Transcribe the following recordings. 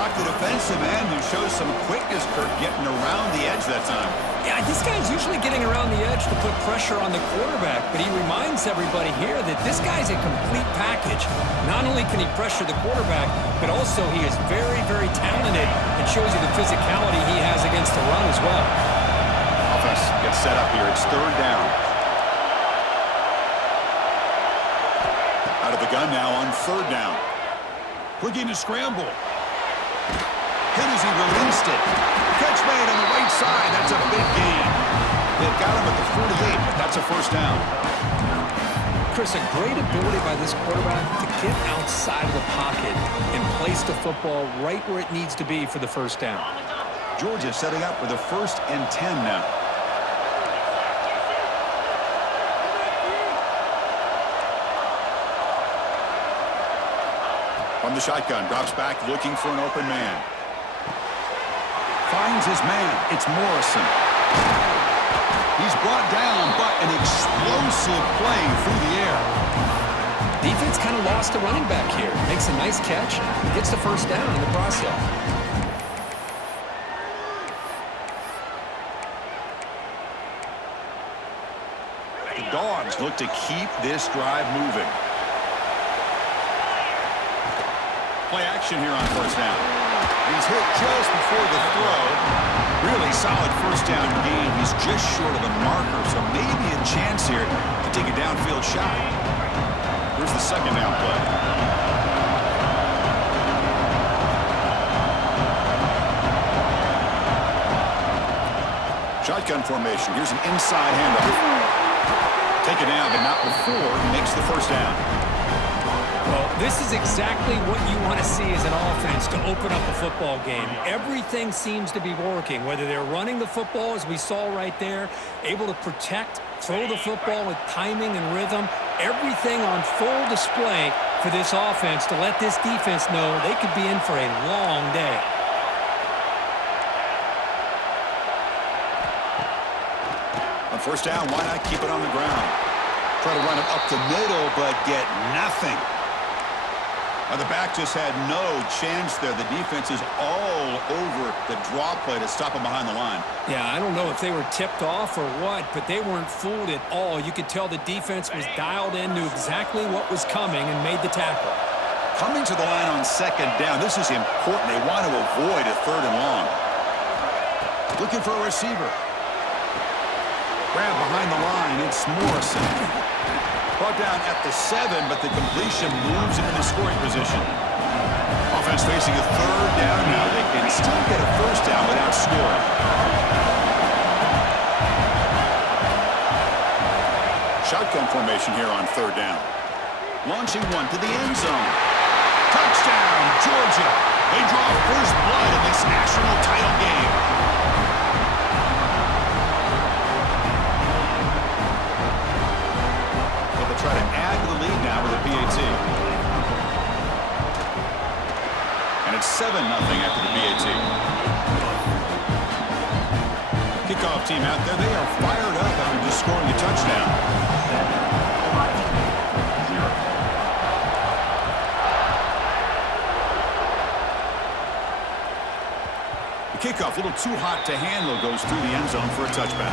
block the defensive end and shows some quickness, Kirk, getting around the edge that time. Yeah, this guy's usually getting around the edge to put pressure on the quarterback, but he reminds everybody here that this guy's a complete package. Not only can he pressure the quarterback, but also he is very, very talented and shows you the physicality he has against the run as well. Offense gets set up here. It's third down. Out of the gun now on third down. Looking to scramble. Hit as he released it. Catch made on the right side. That's a big gain. They've got him at the 48, but that's a first down. Chris, a great ability by this quarterback to get outside of the pocket and place the football right where it needs to be for the first down. Georgia setting up for the 1st and 10 now. From the shotgun, drops back looking for an open man. Finds his man. It's Morrison. He's brought down, but an explosive play through the air. Defense kind of lost the running back here. Makes a nice catch. Gets the first down in the process. The Dogs look to keep this drive moving. Play action here on first down. He's hit just before the throw. Really solid first down gain. He's just short of the marker, so maybe a chance here to take a downfield shot. Here's the second down play. Shotgun formation. Here's an inside handoff. Take it down, but not before he makes the first down. Well, this is exactly what you want to see as an offense to open up a football game. Everything seems to be working, whether they're running the football, as we saw right there, able to protect, throw the football with timing and rhythm, everything on full display for this offense to let this defense know they could be in for a long day. On first down, why not keep it on the ground? Try to run it up the middle, but get nothing. The back just had no chance there. The defense is all over the draw play to stop him behind the line. Yeah, I don't know if they were tipped off or what, but they weren't fooled at all. You could tell the defense was dialed in, knew exactly what was coming, and made the tackle. Coming to the line on second down, this is important. They want to avoid a third and long. Looking for a receiver. Grab behind the line, it's Morrison. Brought down at the 7, but the completion moves into the scoring position. Offense facing a third down now. They can still get a first down without scoring. Shotgun formation here on third down. Launching one to the end zone. Touchdown, Georgia. They draw first blood in this national title game. Try to add to the lead now with a PAT. And it's 7-0 after the PAT. Kickoff team out there, they are fired up after just scoring a touchdown. The kickoff, a little too hot to handle, goes through the end zone for a touchback.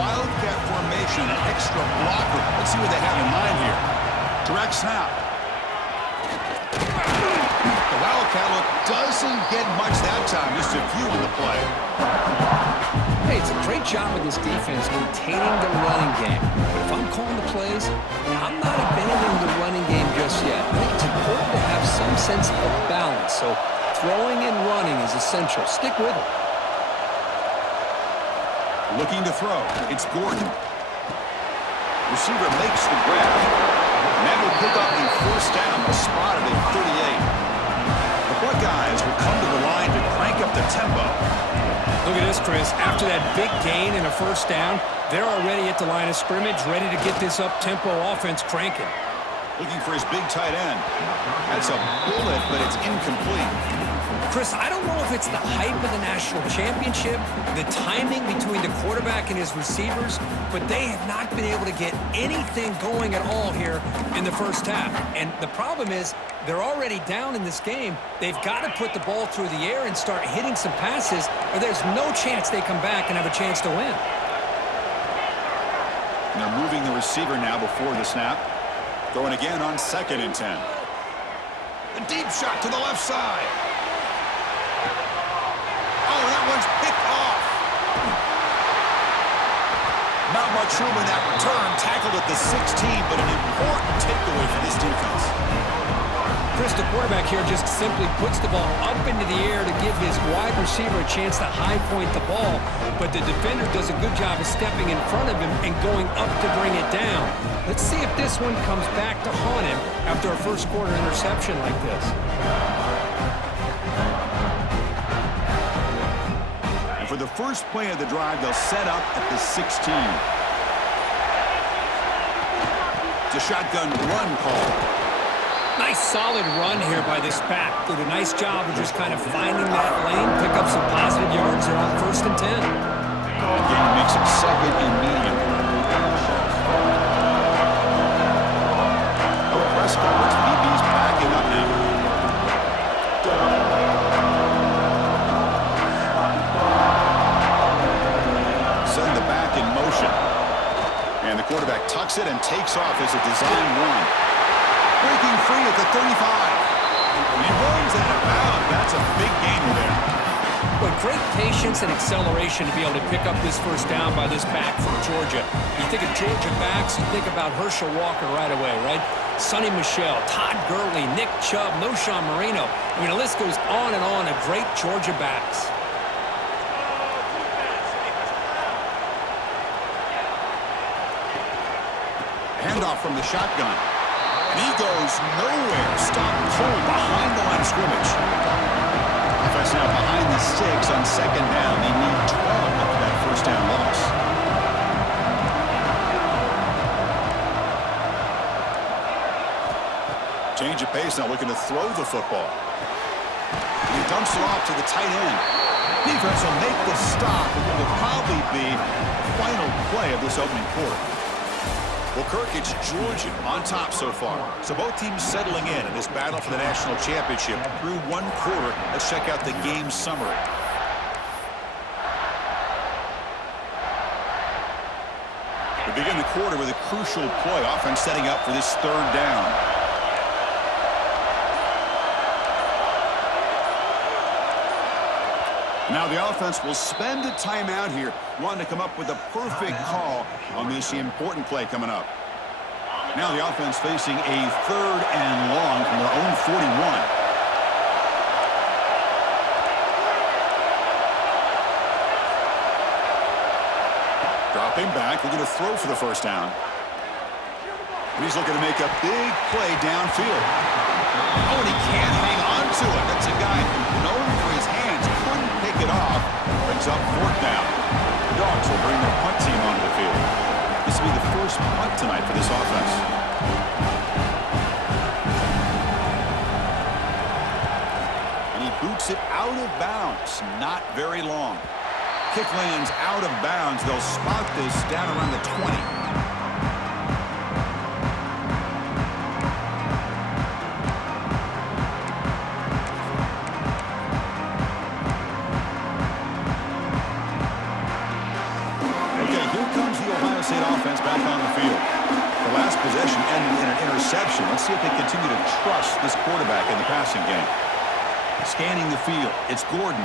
Wildcat formation, an extra blocker. Let's see what they have in mind here. Direct snap. The Wildcat look doesn't get much that time. Just a few in the play. Hey, it's a great job of this defense containing the running game. But if I'm calling the plays, I'm not abandoning the running game just yet. I think it's important to have some sense of balance. So throwing and running is essential. Stick with it. Looking to throw. It's Gordon. Receiver makes the grab. And that will pick up the first down. Spotted at 38. The Buckeyes will come to the line to crank up the tempo. Look at this, Chris. After that big gain and a first down, they're already at the line of scrimmage, ready to get this up-tempo offense cranking. Looking for his big tight end. That's a bullet, but it's incomplete. Chris, I don't know if it's the hype of the national championship, the timing between the quarterback and his receivers, but they have not been able to get anything going at all here in the first half. And the problem is they're already down in this game. They've got to put the ball through the air and start hitting some passes, or there's no chance they come back and have a chance to win. And they're moving the receiver now before the snap. Throwing again on 2nd and 10. A deep shot to the left side. Oh, that one's picked off. Not much room in that return. Tackled at the 16, but an important takeaway for this defense. Chris, the quarterback here just simply puts the ball up into the air to give his wide receiver a chance to high point the ball, but the defender does a good job of stepping in front of him and going up to bring it down. Let's see if this one comes back to haunt him after a first quarter interception like this. And for the first play of the drive, they'll set up at the 16. It's a shotgun run call. Nice solid run here by this back. Did a nice job of just kind of finding that lane, pick up some positive yards there on 1st and 10. Again, makes it 2nd and medium. No press coverage. DB's backing up now. Send the back in motion. And the quarterback tucks it and takes off as a design run. Breaking free at the 35. He runs out of bounds. That's a big gain there. But great patience and acceleration to be able to pick up this first down by this back from Georgia. You think of Georgia backs, you think about Herschel Walker right away, right? Sonny Michel, Todd Gurley, Nick Chubb, Noshawn Marino. I mean, the list goes on and on of great Georgia backs. Handoff from the shotgun. And he goes nowhere. Stopped cold behind the line of scrimmage. Offense now behind the 6 on 2nd down. They need 12 after that first down loss. Change of pace now, looking to throw the football. And he dumps it off to the tight end. Defense will make the stop, and it will probably be the final play of this opening quarter. Well, Kirk, it's Georgia on top so far. So both teams settling in this battle for the national championship through one quarter. Let's check out the game summary. We begin the quarter with a crucial play. Offense setting up for this 3rd down. Now the offense will spend a timeout here, wanting to come up with a perfect call on this important play coming up. Now the offense facing a 3rd and long from their own 41. Dropping back, looking to throw for the first down. And he's looking to make a big play downfield. Oh, and he can't hang on to it. That's a guy known for his hands. Couldn't pick it off. Brings up 4th down. The Dogs will bring their punt team onto the field. This will be the first punt tonight for this offense. And he boots it out of bounds. Not very long. Kick lands out of bounds. They'll spot this down around the 20. Offense back on the field. The last possession ended in an interception. Let's see if they continue to trust this quarterback in the passing game. Scanning the field. It's Gordon.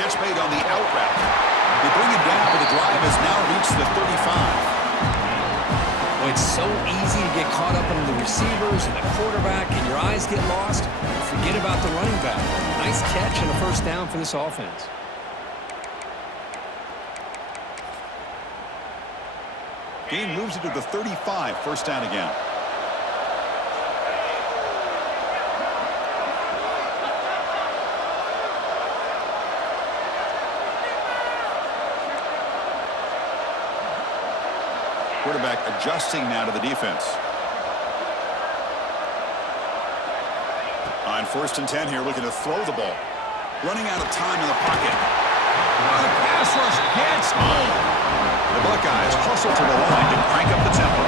Catch made on the out route. They bring it down, but the drive has now reached the 35. Well, it's so easy to get caught up in the receivers and the quarterback, and your eyes get lost. Forget about the running back. Nice catch and a first down for this offense. Gain moves it to the 35, first down again. Quarterback adjusting now to the defense. On 1st and 10 here, looking to throw the ball. Running out of time in the pocket. Oh, the pass rush gets home. The Buckeyes hustle to the line to crank up the tempo.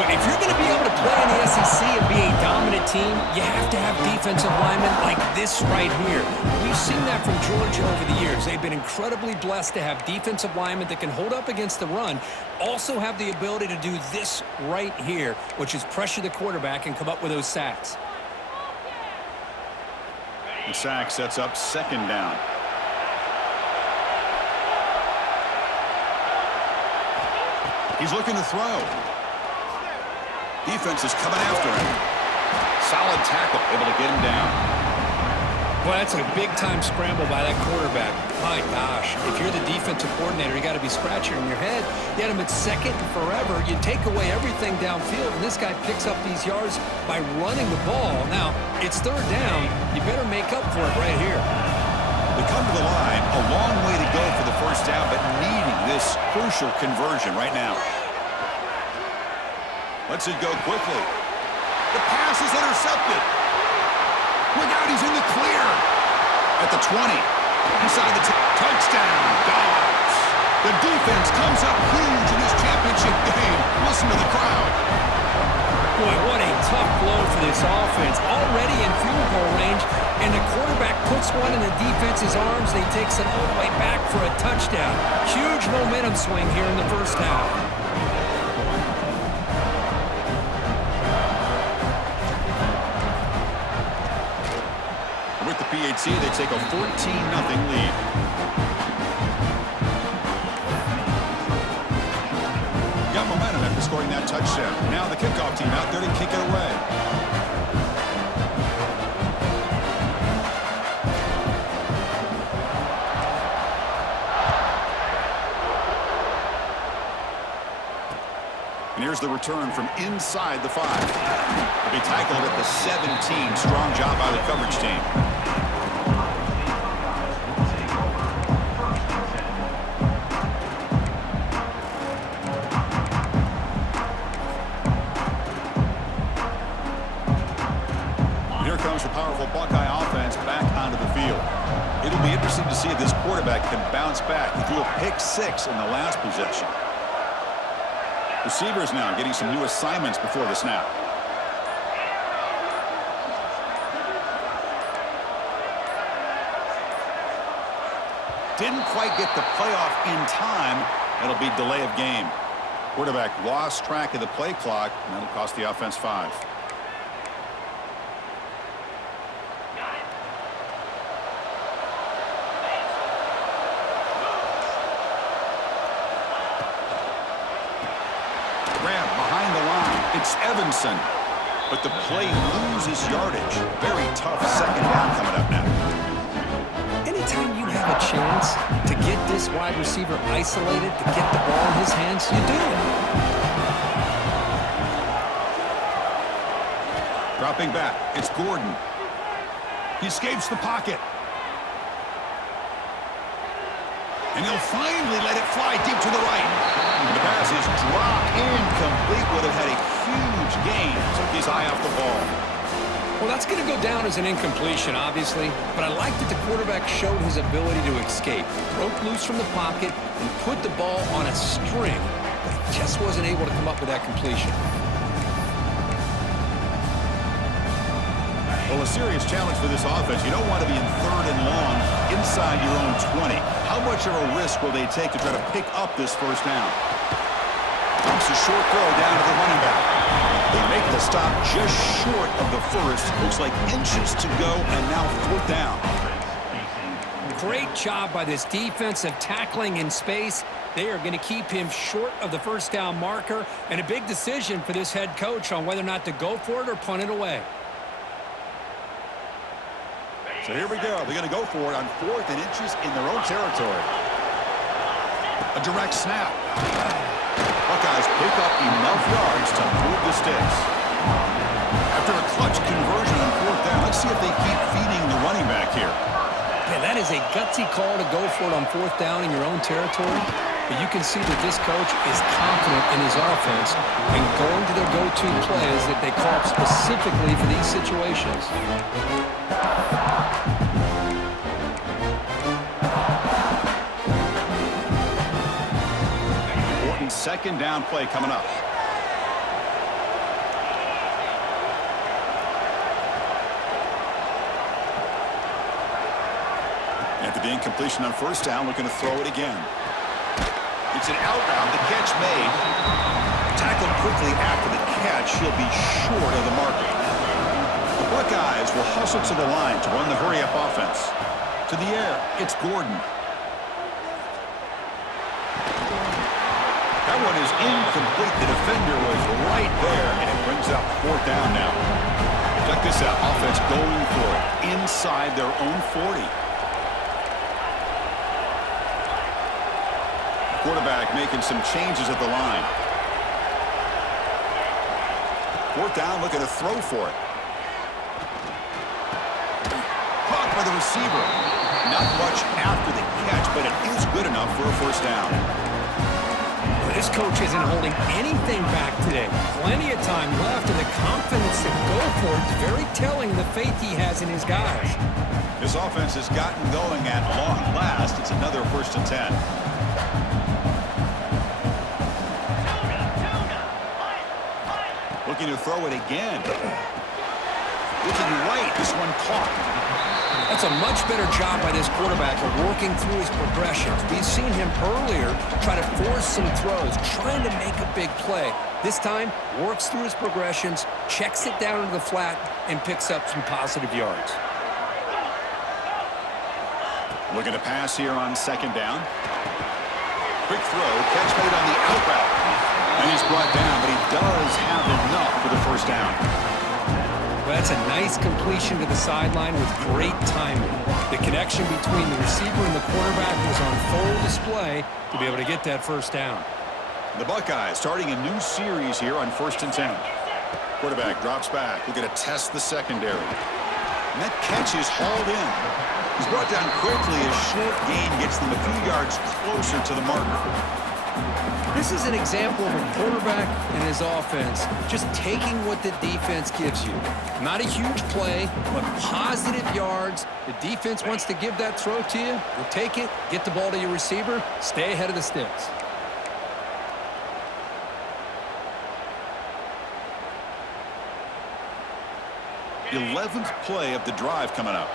Well, if you're going to be able to play in the SEC and be a dominant team, you have to have defensive linemen like this right here. We've seen that from Georgia over the years. They've been incredibly blessed to have defensive linemen that can hold up against the run, also have the ability to do this right here, which is pressure the quarterback and come up with those sacks. The sack sets up 2nd down. He's looking to throw. Defense is coming after him. Solid tackle, able to get him down. Well, that's a big-time scramble by that quarterback. My gosh, if you're the defensive coordinator, you got to be scratching your head. You had him at 2nd and forever. You take away everything downfield, and this guy picks up these yards by running the ball. Now, it's 3rd down. You better make up for it right here. They come to the line, a long way to go for the 1st down, but needing this crucial conversion right now. Lets it go quickly. The pass is intercepted. Look out, he's in the clear. At the 20. Inside the touchdown, Dogs. The defense comes up huge in this championship game. Listen to the crowd. Boy, what a tough blow for this offense. Already in field goal range, and the quarterback puts one in the defense's arms, and he takes it all the way back for a touchdown. Huge momentum swing here in the 1st half. With the PAT, they take a 14-0 lead. Got momentum after scoring that touchdown. Now the kickoff team out there to kick it away. And here's the return from inside the 5. He'll be tackled at the 17. Strong job by the coverage team. And here comes the powerful Buckeye offense back onto the field. It'll be interesting to see if this quarterback can bounce back. He threw a pick-6 in the last possession. Receivers now getting some new assignments before the snap. Didn't quite get the playoff in time. That'll be delay of game. Quarterback lost track of the play clock, and that'll cost the offense 5. Grab behind the line. It's Evanson. But the play loses yardage. Very tough 2nd down coming up now. Anytime you have a chance to get this wide receiver isolated, to get the ball in his hands, you do it. Dropping back. It's Gordon. He escapes the pocket. And he'll finally let it fly deep to the right. The pass is dropped incomplete. Would have had a huge gain. Took his eye off the ball. Well, that's going to go down as an incompletion, obviously, but I like that the quarterback showed his ability to escape, broke loose from the pocket, and put the ball on a string, but he just wasn't able to come up with that completion. Well, a serious challenge for this offense. You don't want to be in 3rd and long inside your own 20. How much of a risk will they take to try to pick up this 1st down? Dumps a short throw down to the running back. They make the stop just short of the 1st. Looks like inches to go, and now 4th down. Great job by this defensive tackling in space. They are going to keep him short of the 1st down marker, and a big decision for this head coach on whether or not to go for it or punt it away. So here we go. They're going to go for it on 4th and inches in their own territory. A direct snap. Buckeyes pick up enough yards to move the sticks. After a clutch conversion on 4th down, let's see if they keep feeding the running back here. Yeah, that is a gutsy call to go for it on 4th down in your own territory. but you can see that this coach is confident in his offense and going to their go-to plays that they call up specifically for these situations. Important second down play coming up. After the incompletion on first down, looking to throw it again. It's an out route. The catch made. Tackled quickly after the catch. He'll be short of the marker. The Buckeyes will hustle to the line to run the hurry-up offense. To the air, it's Gordon. That one is incomplete. The defender was right there, and it brings up fourth down now. Check this out. Offense going for it inside their own 40. Quarterback making some changes at the line. Fourth down, looking to throw for it. Caught by the receiver. Not much after the catch, but it is good enough for a first down. This coach isn't holding anything back today. Plenty of time left, and the confidence to go for it is very telling, the faith he has in his guys. This offense has gotten going at long last. It's another 1st and 10. Looking to throw it again. Looking right, this one caught. That's a much better job by this quarterback of working through his progressions. We've seen him earlier try to force some throws, trying to make a big play. This time, works through his progressions, checks it down into the flat, and picks up some positive yards. Looking to pass here on second down. Quick throw, catch made on the out route. And he's brought down, but he does have enough for the first down. Well, that's a nice completion to the sideline with great timing. The connection between the receiver and the quarterback was on full display to be able to get that first down. The Buckeyes starting a new series here on 1st and 10. Quarterback drops back. We're going to test the secondary. And that catch is hauled in. He's brought down quickly. A short gain gets them a few yards closer to the marker. This is an example of a quarterback and his offense just taking what the defense gives you. Not a huge play, but positive yards. The defense wants to give that throw to you. You'll take it, get the ball to your receiver, stay ahead of the sticks. The 11th play of the drive coming up.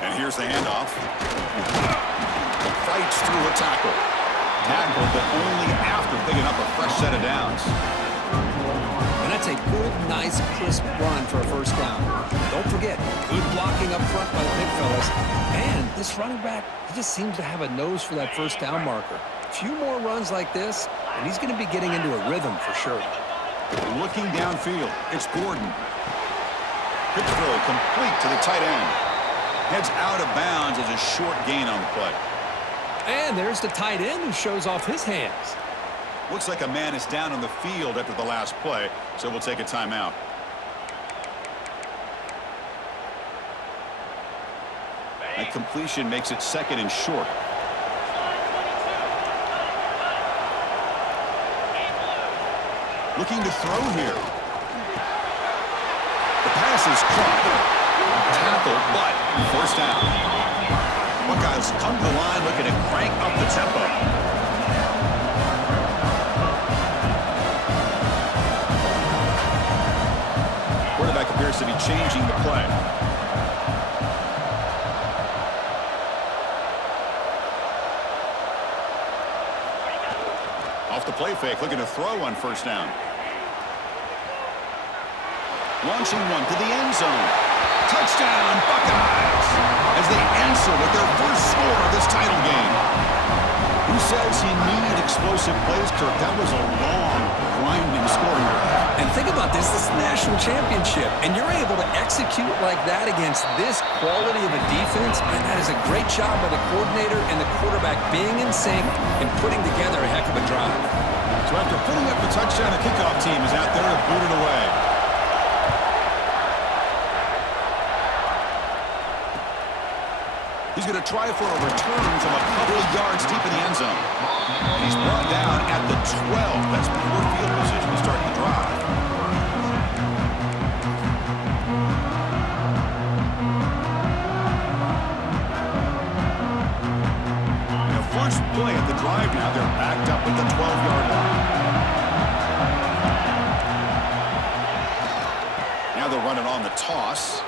And here's the handoff. Fights through a tackle. Tackled, but only after picking up a fresh set of downs. And that's a good, nice, crisp run for a first down. Don't forget, good blocking up front by the big fellas. And this running back, he just seems to have a nose for that first down marker. A few more runs like this, and he's going to be getting into a rhythm for sure. Looking downfield, it's Gordon. Quick throw, complete to the tight end. Heads out of bounds as a short gain on the play. And there's the tight end who shows off his hands. Looks like a man is down on the field after the last play, so we'll take a timeout. That completion makes it 2nd and short. Looking to throw here. The pass is caught. Tackled, but first down. Buckeyes come to the line looking to crank up the tempo. Quarterback appears to be changing the play. Off the play fake, looking to throw on first down. Launching one to the end zone. Touchdown, Buckeyes! As they answer with their first score of this title game. Who says he needed explosive plays, Kirk? That was a long, grinding scoring drive. And think about this is the national championship, and you're able to execute like that against this quality of a defense, and that is a great job by the coordinator and the quarterback being in sync and putting together a heck of a drive. So after putting up the touchdown, the kickoff team is out there to boot it away. He's going to try for a return from a couple of yards deep in the end zone. And he's brought down at the 12. That's poor field position to start the drive. And the first play at the drive now, they're backed up at the 12-yard line. Now they're running on the toss.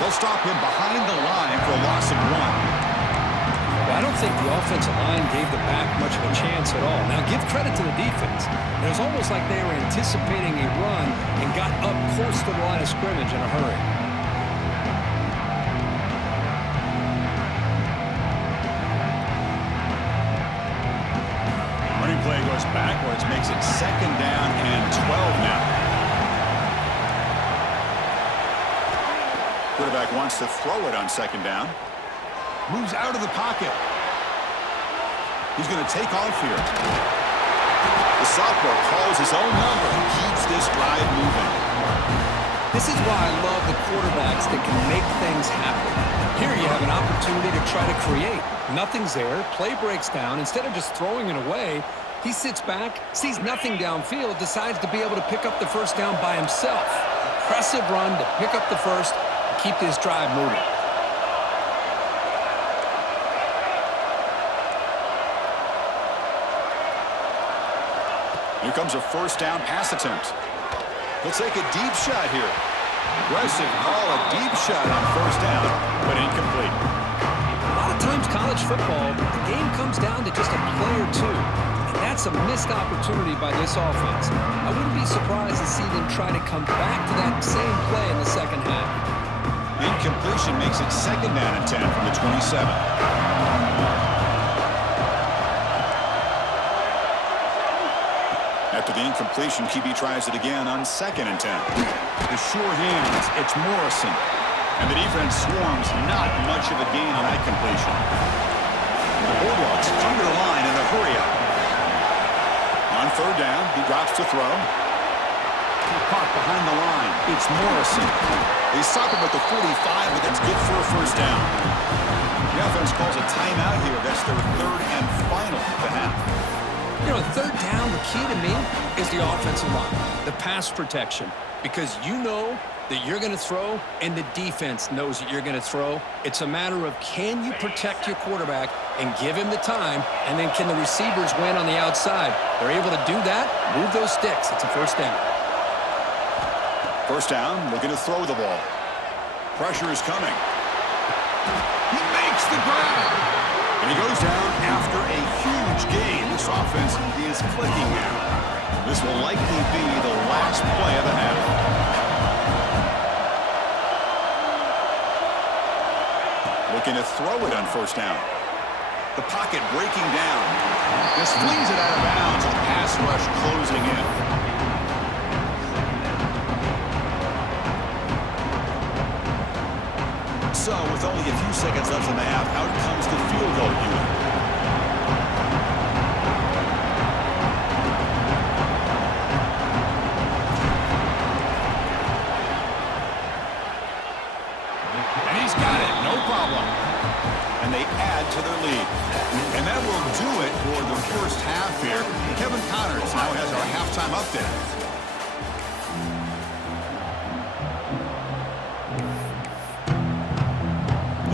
They'll stop him behind the line for a loss of 1. Well, I don't think the offensive line gave the back much of a chance at all. Now, give credit to the defense. It was almost like they were anticipating a run and got up close to the line of scrimmage in a hurry. Running play goes backwards, makes it 2nd down and 12 now. Quarterback wants to throw it on 2nd down. Moves out of the pocket. He's going to take off here. The sophomore calls his own number and keeps this drive moving. This is why I love the quarterbacks that can make things happen. Here you have an opportunity to try to create. Nothing's there. Play breaks down. Instead of just throwing it away, he sits back, sees nothing downfield, decides to be able to pick up the first down by himself. Impressive run to pick up the first. Keep this drive moving. Here comes a 1st down pass attempt. He'll take a deep shot here. Aggressive call, a deep shot on 1st down, but incomplete. A lot of times college football, the game comes down to just a play or two. And that's a missed opportunity by this offense. I wouldn't be surprised to see them try to come back to that same play in the second half. Incompletion makes it 2nd down and 10 from the 27. After the incompletion, QB tries it again on 2nd and 10. The sure hands, it's Morrison. And the defense swarms, not much of a gain on that completion. And the Bulldogs come to the line in a hurry up. On 3rd down, he drops to throw. Caught behind the line. It's Morrison. They stop him at the 45, but that's good for a 1st down. The offense calls a timeout here. That's their 3rd and final of the half. You know, 3rd down, the key to me is the offensive line, the pass protection, because you know that you're going to throw and the defense knows that you're going to throw. It's a matter of can you protect your quarterback and give him the time, and then can the receivers win on the outside? They're able to do that, move those sticks. It's a 1st down. 1st down, looking to throw the ball. Pressure is coming. He makes the grab. And he goes down after a huge gain. This offense is clicking now. This will likely be the last play of the half. Looking to throw it on 1st down. The pocket breaking down. Just flings it out of bounds with pass rush closing in. So, with only a few seconds left in the half, out comes the field goal unit. And he's got it, no problem. And they add to their lead. And that will do it for the 1st half here. Kevin Connors now has our halftime update.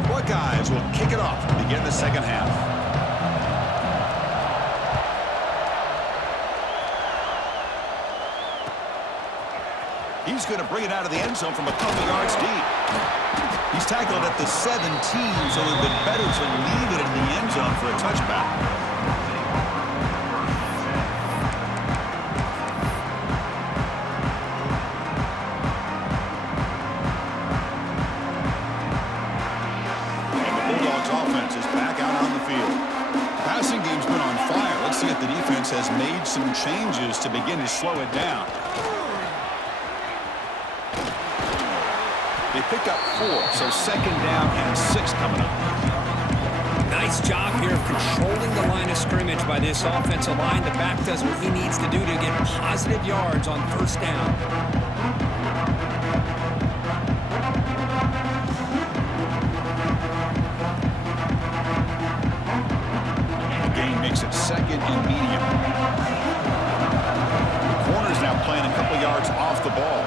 Buckeyes will kick it off to begin the 2nd half. He's going to bring it out of the end zone from a couple yards deep. He's tackled at the 17, so it would have been better to leave it in the end zone for a touchback. Has made some changes to begin to slow it down. They picked up 4, so 2nd down and 6 coming up. Nice job here of controlling the line of scrimmage by this offensive line. The back does what he needs to do to get positive yards on 1st down. makes it second and medium. The corner's now playing a couple yards off the ball.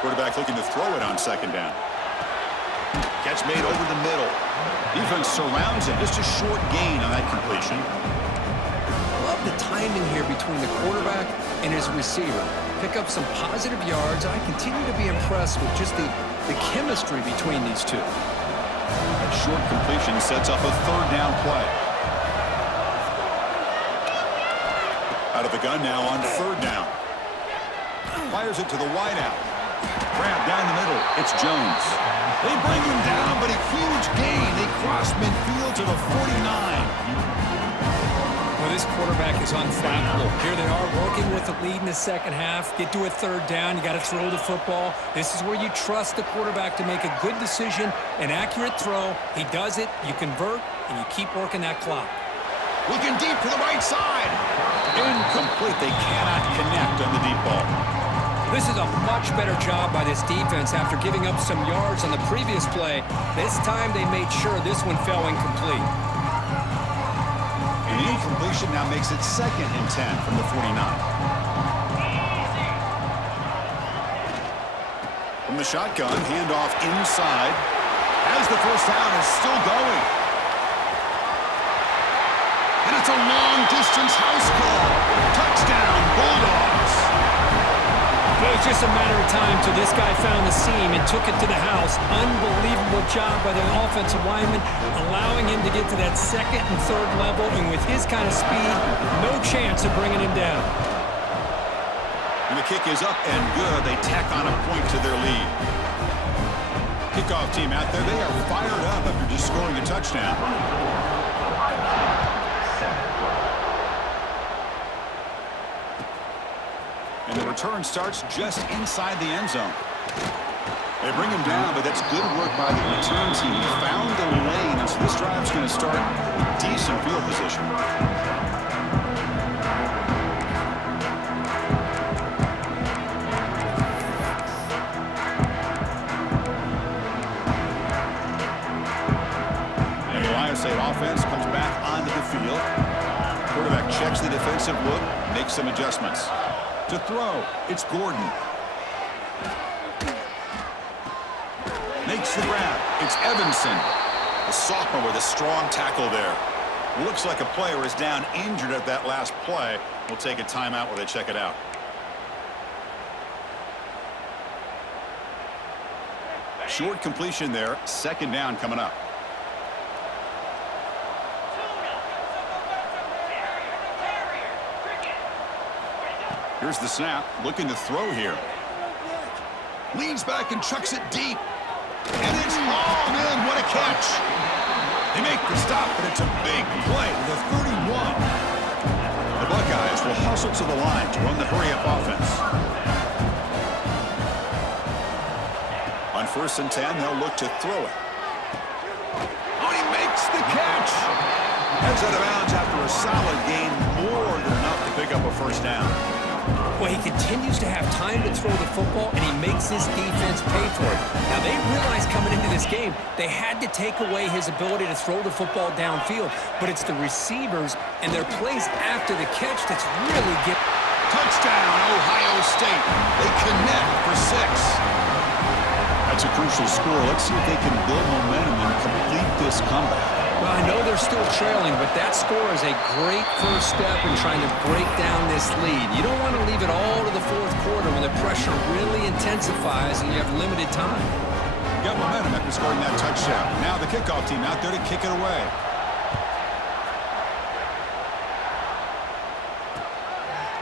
Quarterback looking to throw it on second down. Catch made over the middle. Defense surrounds him. Just a short gain on that completion. Love the timing here between the quarterback and his receiver. Pick up some positive yards. I continue to be impressed with just the chemistry between these two. That short completion sets up a third down play. Out of the gun now on third down. Fires it to the wideout. Grab down the middle. It's Jones. They bring him down, but a huge gain. They cross midfield to the 49. Well, this quarterback is unflappable. Here they are working with the lead in the second half. Get to a third down. You got to throw the football. This is where you trust the quarterback to make a good decision, an accurate throw. He does it. You convert, and you keep working that clock. Looking deep to the right side. Incomplete. They cannot connect on the deep ball. This is a much better job by this defense after giving up some yards on the previous play. This time they made sure this one fell incomplete. And the incompletion now makes it second and 10 from the 49. From the shotgun, handoff inside. As the first down is still going. And it's a long-distance house call. Touchdown, Bulldogs. It was just a matter of time till this guy found the seam and took it to the house. Unbelievable job by the offensive lineman, allowing him to get to that second and third level, and with his kind of speed, no chance of bringing him down. And the kick is up and good. They tack on a point to their lead. Kickoff team out there, they are fired up after just scoring a touchdown. And the return starts just inside the end zone. They bring him down, but that's good work by the return team. He found the lane, and so this drive's going to start with decent field position. And the Ohio State offense comes back onto the field. Quarterback checks the defensive look, makes some adjustments. To throw, it's Gordon. Makes the grab. It's Evanson. The sophomore with a strong tackle there. Looks like a player is down injured at that last play. We'll take a timeout while they check it out. Short completion there. Second down coming up. Here's the snap, looking to throw here. Leans back and chucks it deep. And it's hauled in. What a catch. They make the stop, but it's a big play to the 31. The Buckeyes will hustle to the line to run the hurry-up offense. On 1st and 10, they'll look to throw it. Oh, he makes the catch. Heads out of bounds after a solid gain, more than enough to pick up a first down. Well, he continues to have time to throw the football, and he makes his defense pay for it. Now, they realized coming into this game, they had to take away his ability to throw the football downfield, but it's the receivers and their plays after the catch that's really getting... Touchdown, Ohio State. They connect for 6. That's a crucial score. Let's see if they can build momentum and complete this comeback. Well, I know they're still trailing, but that score is a great first step in trying to break down this lead. You don't want to leave it all to the fourth quarter when the pressure really intensifies and you have limited time. Got momentum after scoring that touchdown. Now the kickoff team out there to kick it away.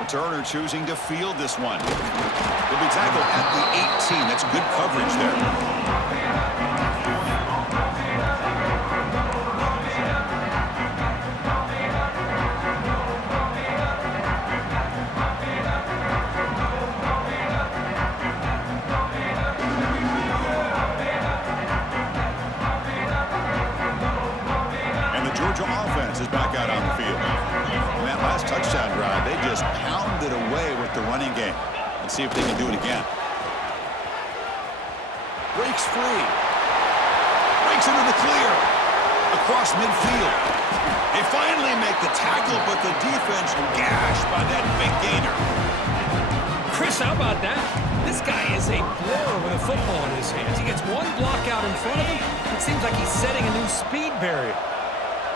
Returner choosing to field this one. He'll be tackled at the 18. That's good coverage there. Georgia offense is back out on the field. In that last touchdown drive, they just pounded away with the running game. Let's see if they can do it again. Breaks free. Breaks into the clear. Across midfield. They finally make the tackle, but the defense gashed by that big gainer. Chris, how about that? This guy is a blower with a football in his hands. He gets one block out in front of him. It seems like he's setting a new speed barrier.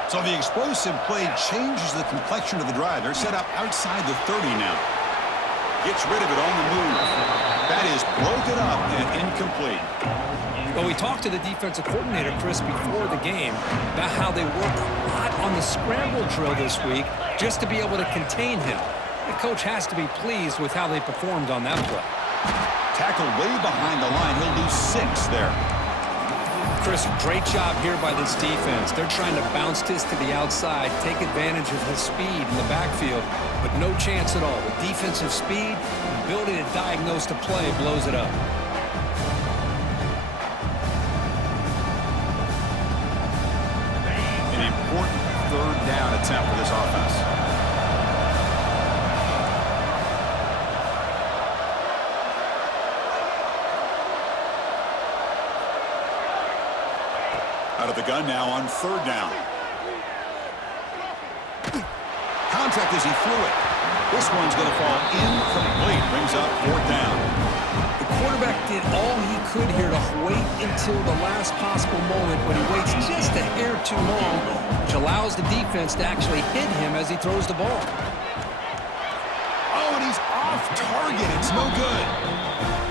So the explosive play changes the complexion of the drive. They're set up outside the 30 now. Gets rid of it on the move. That is broken up and incomplete. Well, we talked to the defensive coordinator, Chris, before the game about how they worked a lot on the scramble drill this week just to be able to contain him. The coach has to be pleased with how they performed on that play. Tackle way behind the line. He'll lose 6 there. Chris, great job here by this defense. They're trying to bounce this to the outside, take advantage of his speed in the backfield, but no chance at all. The defensive speed, ability to diagnose the play, blows it up. An important 3rd down attempt for this offense. Out of the gun now on 3rd down. Contact as he threw it. This one's going to fall incomplete. Brings up 4th down. The quarterback did all he could here to wait until the last possible moment, but he waits just a hair too long, which allows the defense to actually hit him as he throws the ball. Oh, and he's off target. It's no good.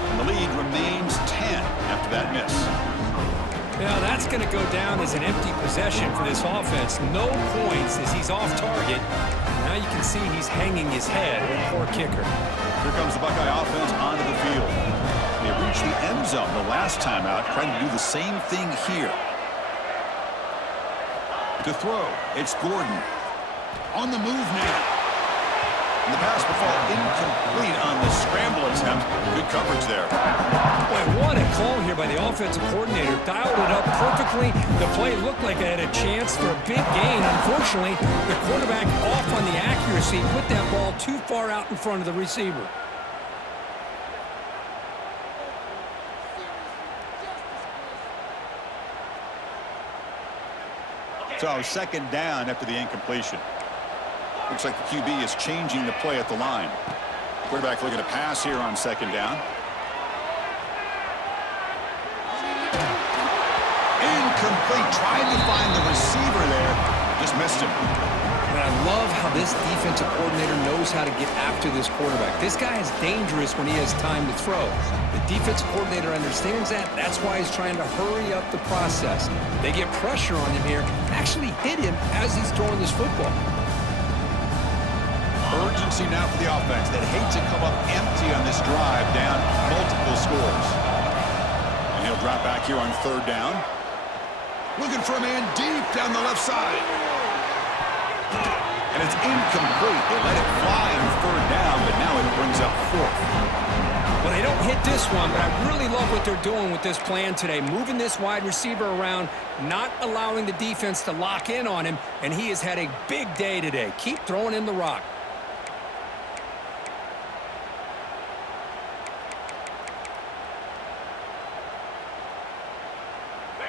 And the lead remains 10 after that miss. Yeah, that's going to go down as an empty possession for this offense. No points as he's off target. Now you can see he's hanging his head. Poor kicker. Here comes the Buckeye offense onto the field. They reached the end zone the last time out, trying to do the same thing here. To throw, it's Gordon. On the move now. And the pass will fall incomplete on the scramble attempt. Good coverage there. Boy, what a call here by the offensive coordinator. Dialed it up perfectly. The play looked like it had a chance for a big gain. Unfortunately, the quarterback off on the accuracy, put that ball too far out in front of the receiver. So 2nd down after the incompletion. Looks like the QB is changing the play at the line. Quarterback looking to pass here on 2nd down. Incomplete. Tried to find the receiver there. Just missed him. But I love how this defensive coordinator knows how to get after this quarterback. This guy is dangerous when he has time to throw. The defensive coordinator understands that. That's why he's trying to hurry up the process. They get pressure on him here, actually hit him as he's throwing this football. Urgency now for the offense that hates to come up empty on this drive, down multiple scores. And he'll drop back here on 3rd down. Looking for a man deep down the left side. And it's incomplete. They let it fly on 3rd down, but now it brings up 4th. Well, they don't hit this one, but I really love what they're doing with this plan today. Moving this wide receiver around, not allowing the defense to lock in on him, and he has had a big day today. Keep throwing him the rock.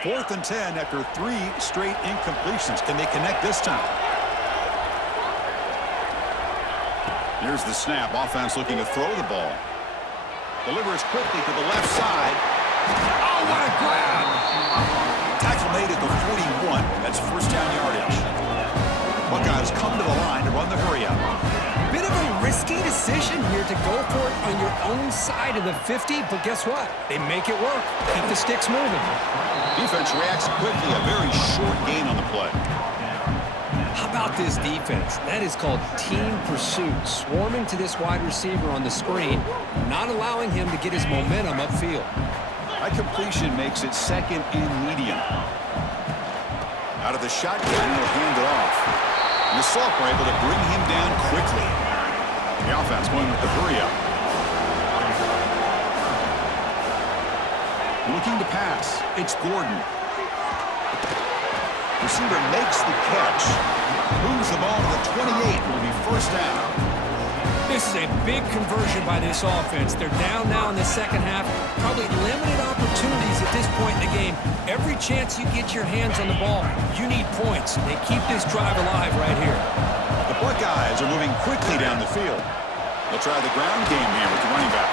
4th and 10 after 3 straight incompletions. Can they connect this time? Here's the snap. Offense looking to throw the ball. Delivers quickly to the left side. Oh, what a grab! Tackle made at the 41. That's 1st down yardage. Buckeyes come to the line to run the hurry up. Bit of a risky decision here to go for it on your own side of the 50, but guess what? They make it work. Keep the sticks moving. Defense reacts quickly. A very short gain on the play. How about this defense? That is called team pursuit. Swarming to this wide receiver on the screen, not allowing him to get his momentum upfield. That completion makes it 2nd and medium. Out of the shotgun, he'll hand it off. And the Salk were able to bring him down quickly. The offense going with the hurry up. Looking to pass. It's Gordon. Receiver makes the catch. Moves the ball to the 28. Will be 1st down. This is a big conversion by this offense. They're down now in the second half. Probably limited opportunities at this point in the game. Every chance you get your hands on the ball, you need points. They keep this drive alive right here. The Buckeyes are moving quickly down the field. They'll try the ground game here with the running back.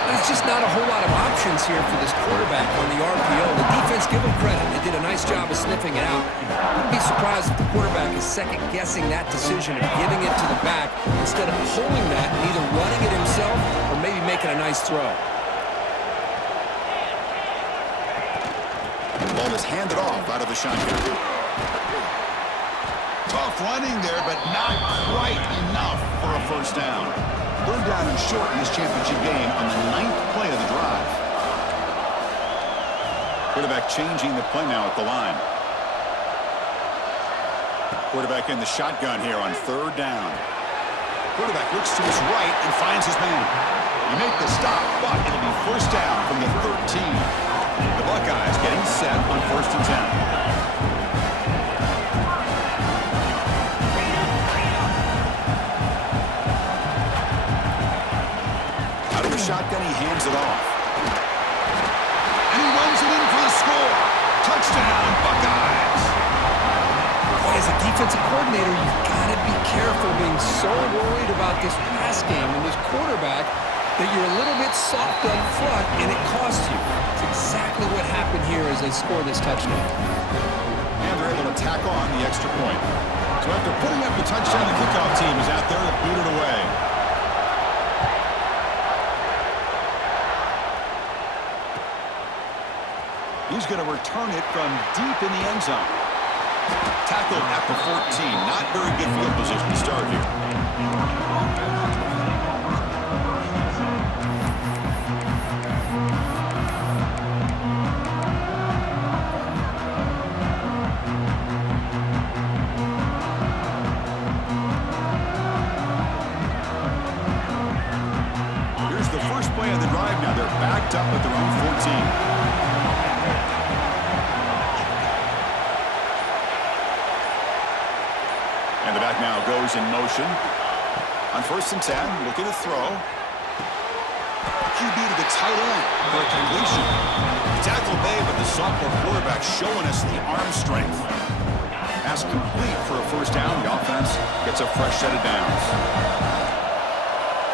There's just not a whole lot of options here for this quarterback on the RPO. The defense, give them credit. They did a nice job of sniffing it out. Wouldn't be surprised if the quarterback is second-guessing that decision of giving it to the back instead of pulling that and either running it himself or maybe making a nice throw. The ball is handed off out of the shotgun. Tough running there, but not quite enough for a first down. Third down and short in this championship game on the 9th play of the drive. Quarterback changing the play now at the line. Quarterback in the shotgun here on third down. Quarterback looks to his right and finds his man. You make the stop, but it'll be first down from the 13. The Buckeyes getting set on 1st and 10. Shotgun, he hands it off. And he runs it in for the score. Touchdown, Buckeyes. Boy, as a defensive coordinator, you've got to be careful being so worried about this pass game and this quarterback that you're a little bit soft up front, and it costs you. It's exactly what happened here as they score this touchdown. And they're able to tack on the extra point. So after putting up the touchdown, the kickoff team is out there to boot it away. He's going to return it from deep in the end zone. Tackled at the 14. Not very good field position to start here. Here's the first play of the drive now. They're backed up at their own 14. And the back now goes in motion. On 1st and 10, looking to throw. QB to the tight end for a completion. Tackle made, but the sophomore quarterback showing us the arm strength. Pass complete for a first down. The offense gets a fresh set of downs.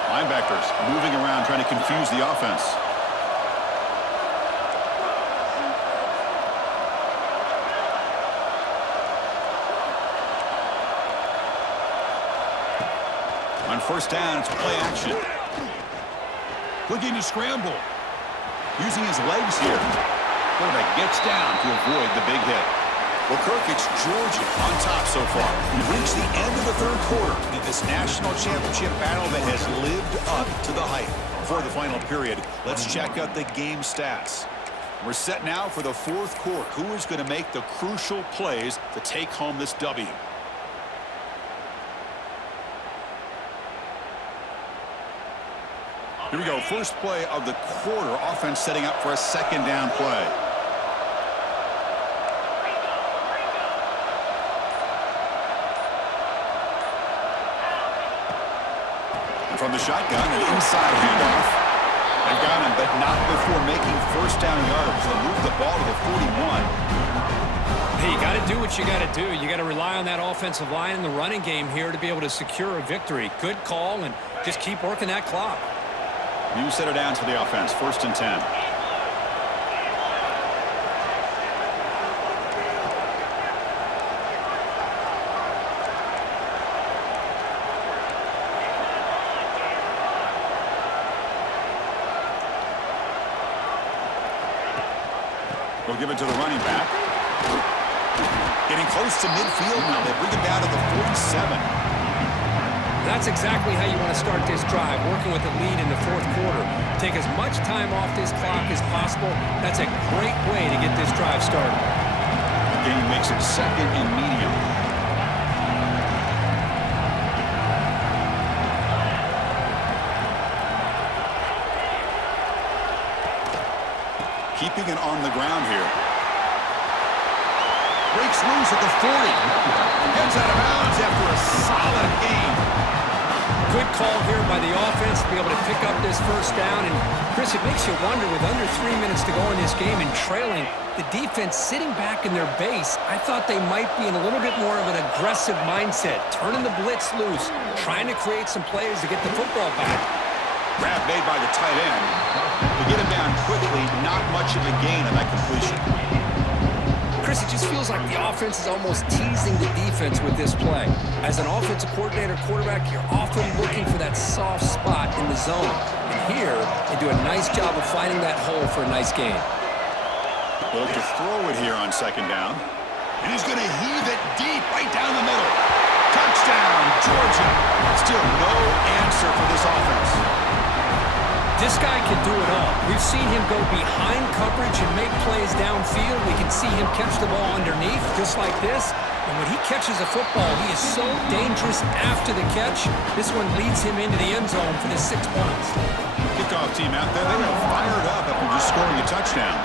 Linebackers moving around, trying to confuse the offense. On 1st down, it's play action. Looking to scramble. Using his legs here. Quarterback gets down to avoid the big hit. Well, Kirk, it's Georgia on top so far. We've reached the end of the third quarter in this national championship battle that has lived up to the hype. Before the final period, let's check out the game stats. We're set now for the fourth quarter. Who is going to make the crucial plays to take home this W? Here we go. First play of the quarter. Offense setting up for a second down play. And from the shotgun, an inside handoff. They've got him, but not before making first down yards. They'll move the ball to the 41. Hey, you got to do what you got to do. You got to rely on that offensive line in the running game here to be able to secure a victory. Good call, and just keep working that clock. New set of downs for the offense. 1st and 10. We'll give it to the running back. Getting close to midfield now. They bring it down to the 47. That's exactly how you want to start this drive, working with a lead in the fourth quarter. Take as much time off this clock as possible. That's a great way to get this drive started. The game makes it second and medium. Keeping it on the ground here. Breaks loose at the 40. Heads out of bounds after a solid game. Good call here by the offense to be able to pick up this first down. And, Chris, it makes you wonder, with under 3 minutes to go in this game and trailing, the defense sitting back in their base, I thought they might be in a little bit more of an aggressive mindset, turning the blitz loose, trying to create some plays to get the football back. Grab made by the tight end. To get him down quickly, not much of a gain on that completion. Chris, it just feels like the offense is almost teasing the defense with this play. As an offensive coordinator, quarterback, you're often looking for that soft spot in the zone. And here, they do a nice job of finding that hole for a nice gain. They'll look to throw it here on second down. And he's going to heave it deep right down the middle. Touchdown, Georgia. Still no answer for this offense. This guy can do it all. We've seen him go behind coverage and make plays downfield. We can see him catch the ball underneath, just like this. And when he catches a football, he is so dangerous after the catch. This one leads him into the end zone for the 6 points. Kickoff team out there, they got fired up after just scoring a touchdown.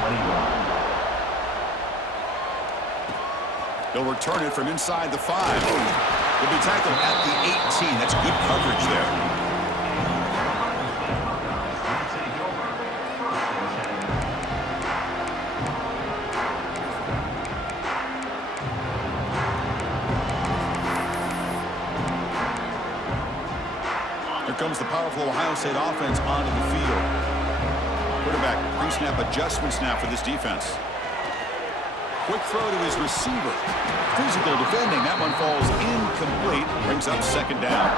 They'll return it from inside the 5. They'll be tackled at the 18. That's good coverage there. Here comes the powerful Ohio State offense onto the field. Quarterback, pre-snap adjustments now for this defense. Quick throw to his receiver. Physical defending. That one falls incomplete. Brings up second down.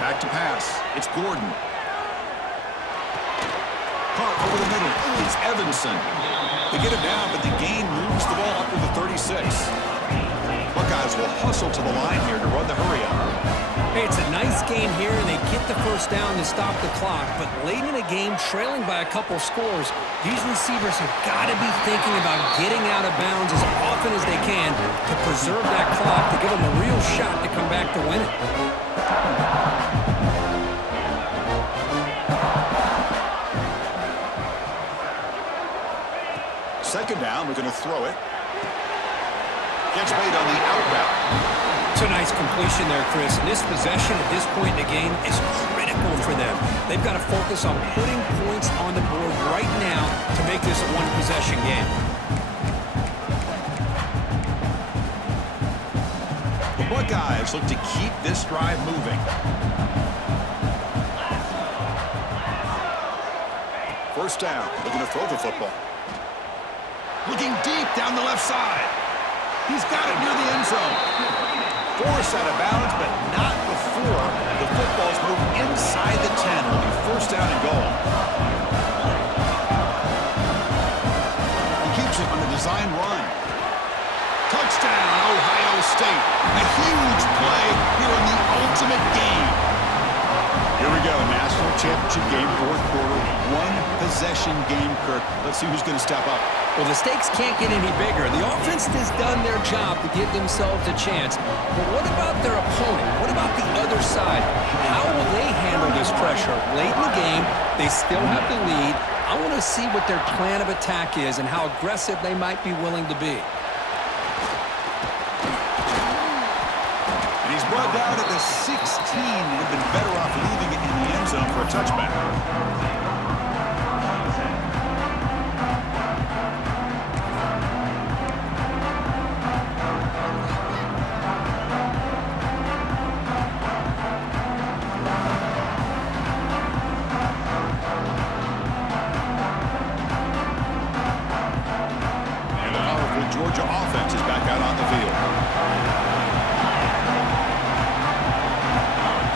Back to pass. It's Gordon. Caught over the middle. It's Evanson. They get it down, but the gain moves the ball up to the 36. Buckeyes will hustle to the line here to run the hurry-up. Hey, it's a nice game here, and they get the first down to stop the clock. But late in a game, trailing by a couple scores, these receivers have got to be thinking about getting out of bounds as often as they can to preserve that clock, to give them a real shot to come back to win it. Second down, we're going to throw it. Gets made on the out route. It's a nice completion there, Chris. And this possession at this point in the game is critical for them. They've got to focus on putting points on the board right now to make this a one-possession game. The Buckeyes look to keep this drive moving. First down, looking to throw the football. Looking deep down the left side. He's got it near the end zone. Forced out of bounds, but not before the football's moved inside the 10. It'll be first down and goal. He keeps it on the design run. Touchdown, Ohio State. A huge play here in the ultimate game. Here we go, national championship game, fourth quarter, one-possession game, Kirk. Let's see who's going to step up. Well, the stakes can't get any bigger. The offense has done their job to give themselves a chance. But what about their opponent? What about the other side? How will they handle this pressure? Late in the game, they still have the lead. I want to see what their plan of attack is and how aggressive they might be willing to be. And he's brought down at the 16. Would have been better off leaving it in the end zone for a touchback. Georgia offense is back out on the field.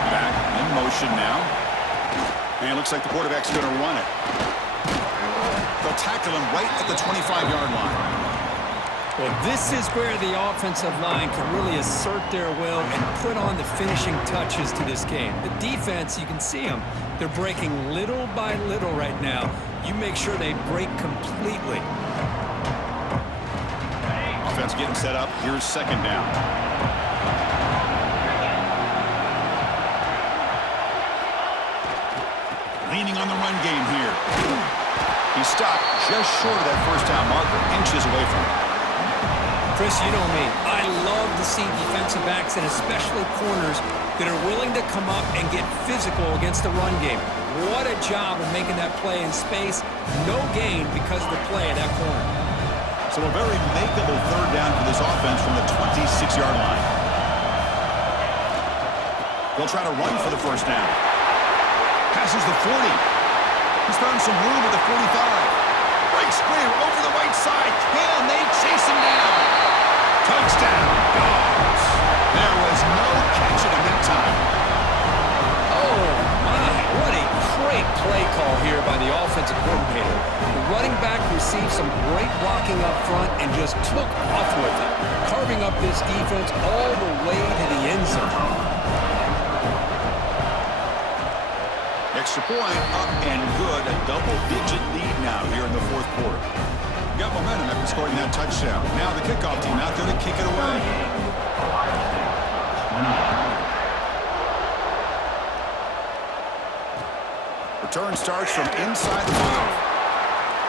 Back in motion now. And it looks like the quarterback's going to run it. They'll tackle him right at the 25-yard line. Well, this is where the offensive line can really assert their will and put on the finishing touches to this game. The defense, you can see them. They're breaking little by little right now. You make sure they break completely. Offense getting set up. Here's second down. Leaning on the run game here. He's stopped just short of that first down marker, inches away from it. Chris, you know me. I love to see defensive backs and especially corners that are willing to come up and get physical against the run game. What a job of making that play in space. No gain because of the play of that corner. So a very makeable third down for this offense from the 26-yard line. They'll try to run for the first down. Passes the 40. He's found some room at the 45. Breaks clear over the right side. Can they chase him down? Touchdown, Dogs. There was no catching him that time. Oh, my. What a great play call here by the offensive coordinator. The running back received some great blocking up front and just took off with it, carving up this defense all the way to the end zone. Extra point, up and good. A double-digit lead now here in the fourth quarter. Got momentum after scoring that touchdown. Now the kickoff team out there to kick it away. Return starts from inside the 5.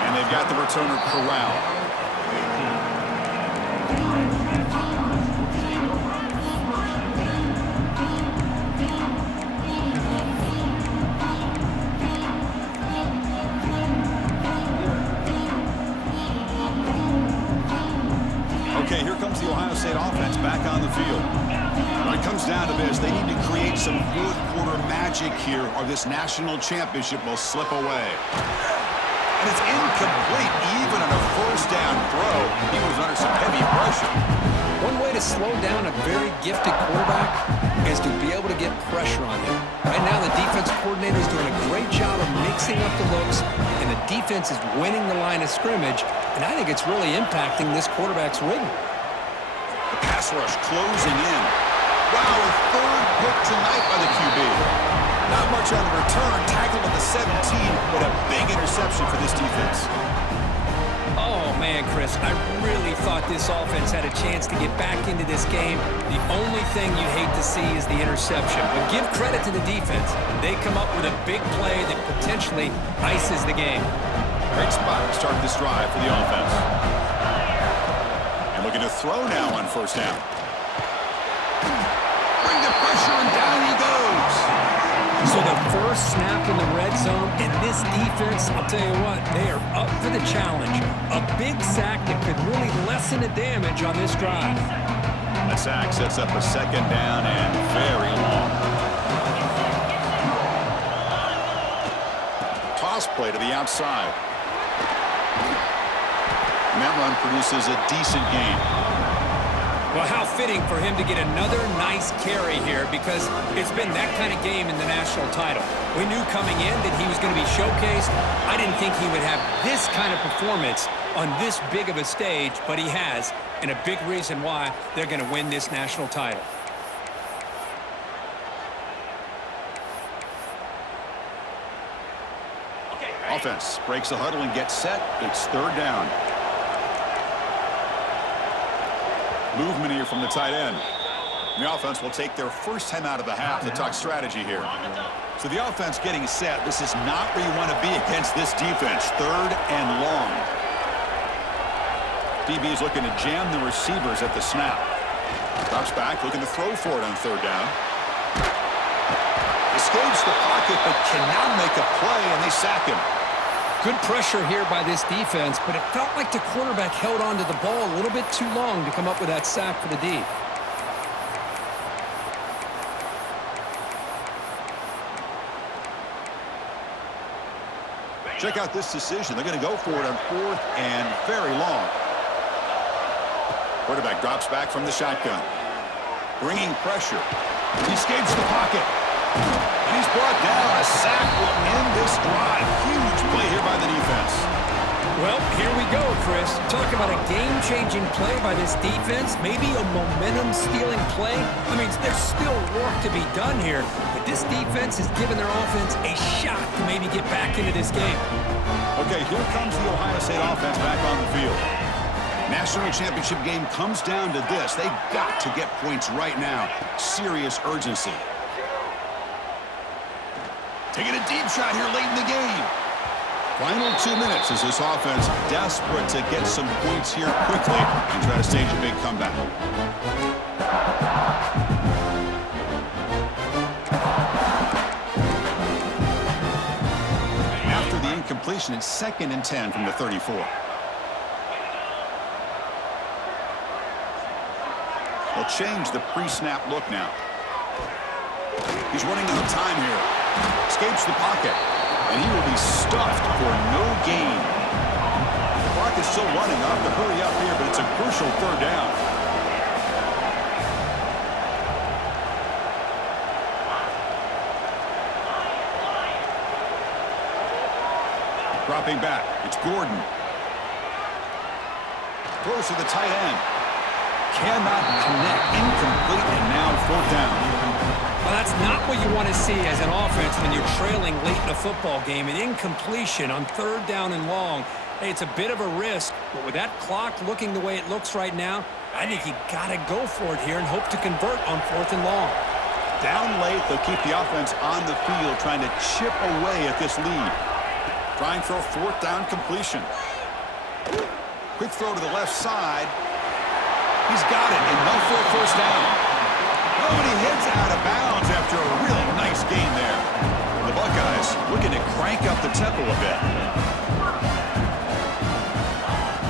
And they've got the returner corralled. Okay, here comes the Ohio State offense back on the field. When it comes down to this, they need to create some fourth quarter magic here or this national championship will slip away. And it's incomplete even on a first down throw. He was under some heavy pressure. One way to slow down a very gifted quarterback is to be able to get pressure on him. Right now, the defense coordinator is doing a great job of mixing up the looks, and the defense is winning the line of scrimmage, and I think it's really impacting this quarterback's rhythm. The pass rush closing in. Wow, a third pick tonight by the QB. Not much on the return, tackled at the 17, but a big interception for this defense. Oh, man, Chris, I really thought this offense had a chance to get back into this game. The only thing you'd hate to see is the interception. But give credit to the defense. They come up with a big play that potentially ices the game. Great spot to start this drive for the offense. And looking to throw now on first down. Bring the pressure, and down he goes. So the first snap in the red zone, and this defense, I'll tell you what, they are up for the challenge. A big sack that could really lessen the damage on this drive. That sack sets up a second down and very long. Toss play to the outside. And that run produces a decent gain. Well, how fitting for him to get another nice carry here because it's been that kind of game in the national title. We knew coming in that he was going to be showcased. I didn't think he would have this kind of performance on this big of a stage, but he has, and a big reason why they're going to win this national title. Offense breaks the huddle and gets set. It's third down. Movement here from the tight end. The offense will take their first time out of the half to talk strategy here. So the offense getting set. This is not where you want to be against this defense. Third and long. DB is looking to jam the receivers at the snap. Drops back, looking to throw for it on third down. Escapes the pocket, but cannot make a play, and they sack him. Good pressure here by this defense, but it felt like the quarterback held on to the ball a little bit too long to come up with that sack for the D. Check out this decision. They're going to go for it on fourth and very long. Quarterback drops back from the shotgun. Bringing pressure. He escapes the pocket. And he's brought down. A sack will end this drive. Huge play here by the defense. Well, here we go, Chris. Talk about a game-changing play by this defense. Maybe a momentum-stealing play. I mean, there's still work to be done here. But this defense has given their offense a shot to maybe get back into this game. Okay, here comes the Ohio State offense back on the field. National championship game comes down to this. They've got to get points right now. Serious urgency. Taking a deep shot here late in the game. Final 2 minutes as this offense desperate to get some points here quickly and try to stage a big comeback. After the incompletion, it's 2nd and 10 from the 34. They'll change the pre-snap look now. He's running out of time here. Escapes the pocket. And he will be stuffed for no gain. The clock is still running. I'll have to hurry up here, but it's a crucial 3rd down. Dropping back. It's Gordon. Throws to the tight end. Cannot connect. Incomplete, and now 4th down. Well, that's not what you want to see as an offense when you're trailing late in a football game. An incompletion on 3rd down and long. Hey, it's a bit of a risk, but with that clock looking the way it looks right now, I think you got to go for it here and hope to convert on 4th and long. Down late, they'll keep the offense on the field, trying to chip away at this lead. Trying for a 4th down completion. Quick throw to the left side. He's got it, and no for a 1st down. Oh, and he heads out of bounds after a really nice gain there. The Buckeyes looking to crank up the tempo a bit.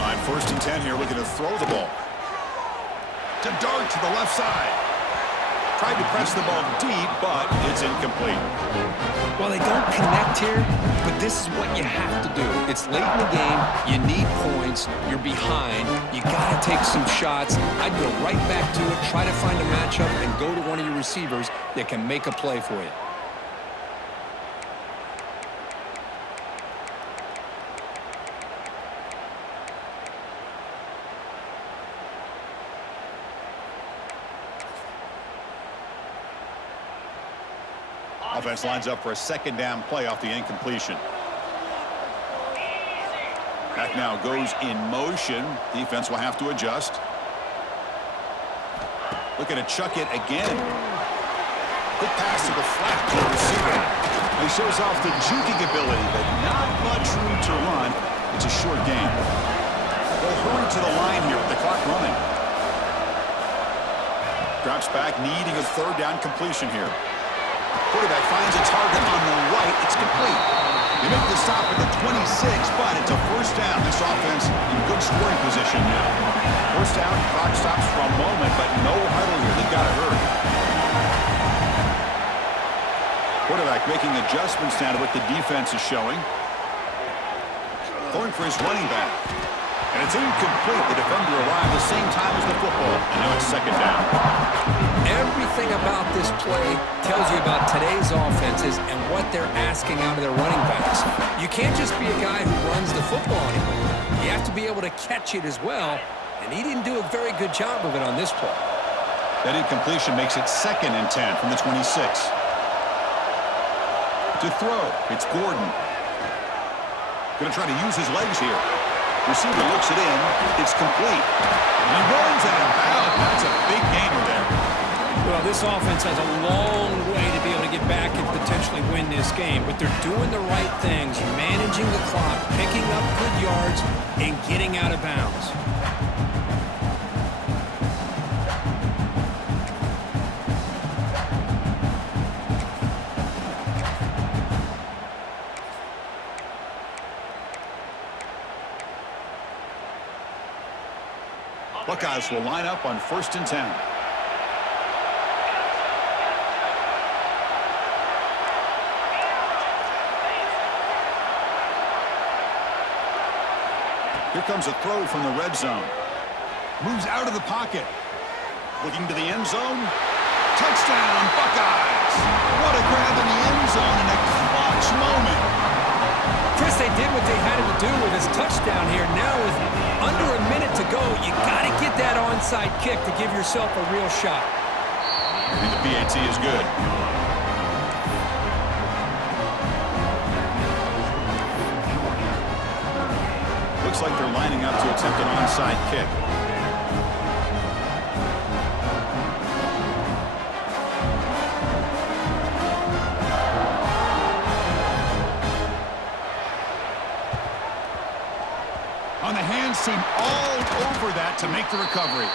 On 1st and 10 here, looking to throw the ball. To dart to the left side. Tried to press the ball deep, but it's incomplete. Well, they don't connect here, but this is what you have to do. It's late in the game. You need points. You're behind. You got to take some shots. I'd go right back to it, try to find a matchup, and go to one of your receivers that can make a play for you. Offense lines up for a 2nd down play off the incompletion. Back now goes in motion. Defense will have to adjust. Looking to chuck it again. Quick pass to the flat to the receiver. He shows off the juking ability, but not much room to run. It's a short game. They'll hurry to the line here with the clock running. Drops back, needing a 3rd down completion here. Quarterback finds a target on the right. It's complete. They make the stop at the 26, but it's a 1st down. This offense in good scoring position now. 1st down, clock stops for a moment, but no huddle here. They've got to hurry. Quarterback making adjustments now to what the defense is showing. Going for his running back. And it's incomplete. The defender arrived the same time as the football, and now it's 2nd down. Everything about this play tells you about today's offenses and what they're asking out of their running backs. You can't just be a guy who runs the football anymore. You have to be able to catch it as well, and he didn't do a very good job of it on this play. That incompletion makes it 2nd and 10 from the 26. To throw, it's Gordon. Going to try to use his legs here. Receiver looks it in. It's complete. And he runs out of bounds. That's a big gainer there. Well, this offense has a long way to be able to get back and potentially win this game, but they're doing the right things, managing the clock, picking up good yards, and getting out of bounds. Buckeyes will line up on 1st and 10. Here comes a throw from the red zone. Moves out of the pocket. Looking to the end zone. Touchdown, Buckeyes! What a grab in the end zone in a clutch moment. Chris, they did what they had to do with his touchdown here. Now with under a minute to go, you got to get that onside kick to give yourself a real shot. I think the PAT is good. Looks like they're lining up to attempt an onside kick. On the hands team all over that to make the recovery.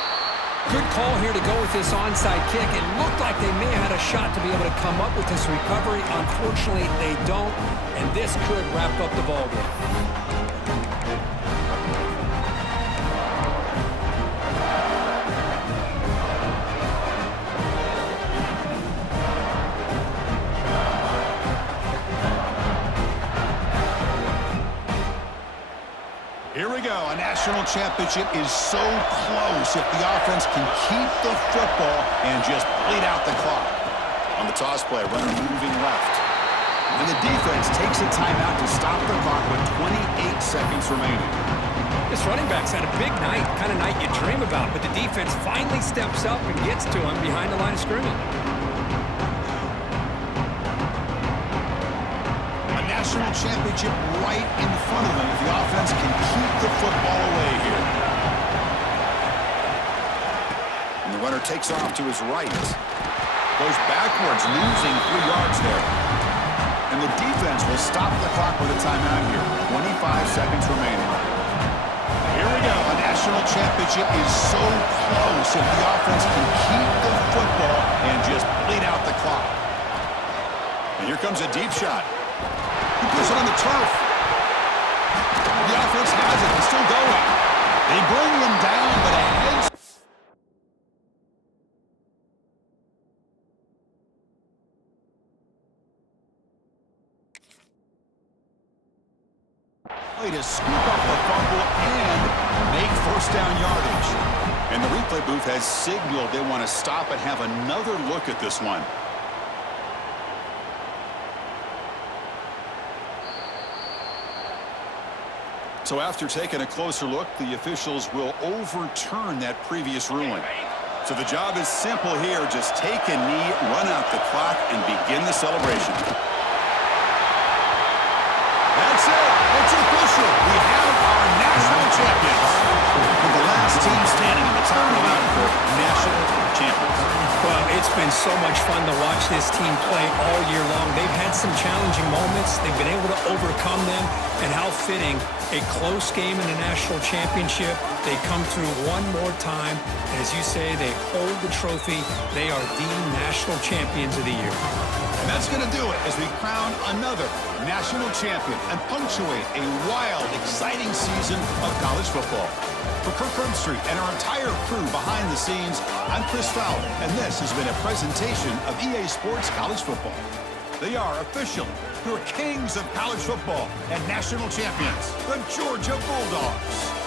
Good call here to go with this onside kick. It looked like they may have had a shot to be able to come up with this recovery. Unfortunately, they don't, and this could wrap up the ball game. Here we go. A national championship is so close if the offense can keep the football and just bleed out the clock. On the toss play, runner moving left. And the defense takes a timeout to stop the clock with 28 seconds remaining. This running back's had a big night, kind of night you dream about, but the defense finally steps up and gets to him behind the line of scrimmage. National championship right in front of them if the offense can keep the football away here. And the runner takes off to his right. Goes backwards, losing 3 yards there. And the defense will stop the clock with a timeout here. 25 seconds remaining. Here we go. A national championship is so close if the offense can keep the football and just bleed out the clock. And here comes a deep shot. He puts it on the turf. The offense has it. It's still going. They bring him down, but ahead. Play to scoop up the fumble and make first down yardage. And the replay booth has signaled they want to stop and have another look at this one. So after taking a closer look, the officials will overturn that previous ruling. So the job is simple here. Just take a knee, run out the clock, and begin the celebration. That's it. It's official. We have our national champions. And the last team standing in the top of the mountain for national champions. Well, it's been so much fun to watch this team play all year long. They've had some challenging moments. They've been able to overcome them. And how fitting, a close game in the national championship. They come through one more time. And as you say, they hold the trophy. They are the national champions of the year. And that's going to do it as we crown another national champion and punctuate a wild, exciting season of college football. For Kirk Herbstreit and our entire crew behind the scenes, I'm Chris Fowler, and this has been a presentation of EA Sports College Football. They are official, your kings of college football and national champions, the Georgia Bulldogs.